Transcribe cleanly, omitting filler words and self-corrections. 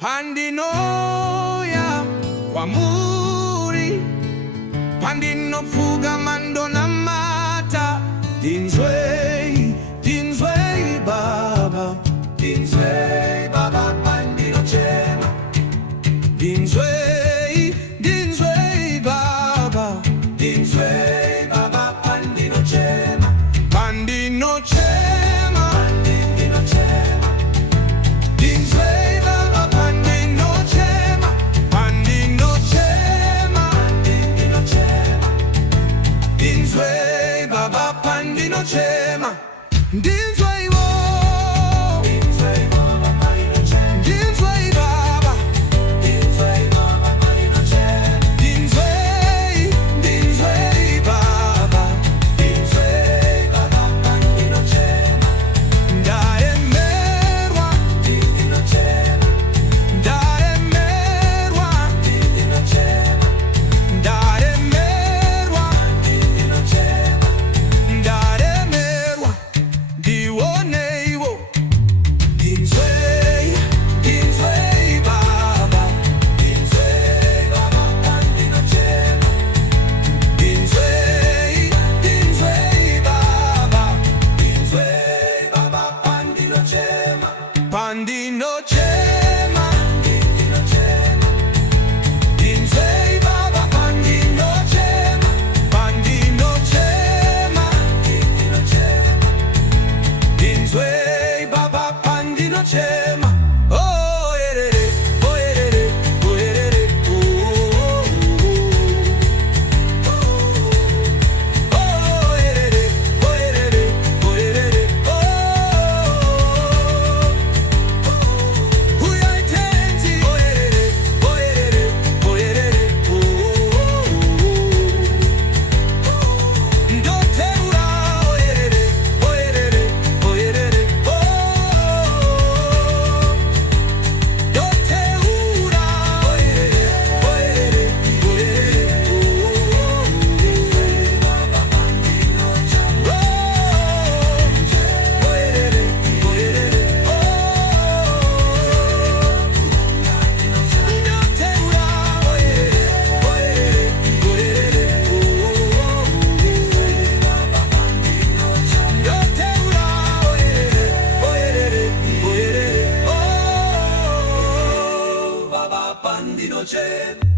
Pandinoya kwa muri, pandinopfuga mando na mata. Dinzwei, dinzwei baba, dinzwei baba Pandinochema. Dinzwei, dinzwei baba, dinzwei baba Pandinochema. Pandinochema, Pandinochema. Dinzwei baba Pandinochema, Pandinochema, Pandinochema. Dinzwei baba Pandinochema. Dinzwei wo, dinzwei baba Pandinochema. Dinzwei baba, dinzwei baba Pandinochema. Dinzwei, dinzwei baba, dinzwei baba Pandinochema. Ndaemerwa Pandinochema, ndaemerwa Pandinochema, ndaemerwa Pandinochema, ndaemerwa ndiwoneiwo. Dinzwei, dinzwei baba, dinzwei baba Pandinochema. Dinzwei, dinzwei baba, dinzwei baba Pandinochema. Pandinochema, Pandinochema. Dinzwei baba Pandinochema, Pandinochema, Pandinochema. Dinzwei baba Pandinochema. Oh erere, oh erere, oh erere, oh oh erere, oh erere, oh erere, oh uyaitenzi, oh erere, oh erere, oh erere, oh ndoteura, oh erere, oh erere, oh erere, oh ndoteura, oh erere, oh erere, oh erere, oh erere, oh erere, ndoteura, oh erere, oh erere, oh erere, ndoteura, oh erere, oh erere, oh erere, oh baba Pandinochema.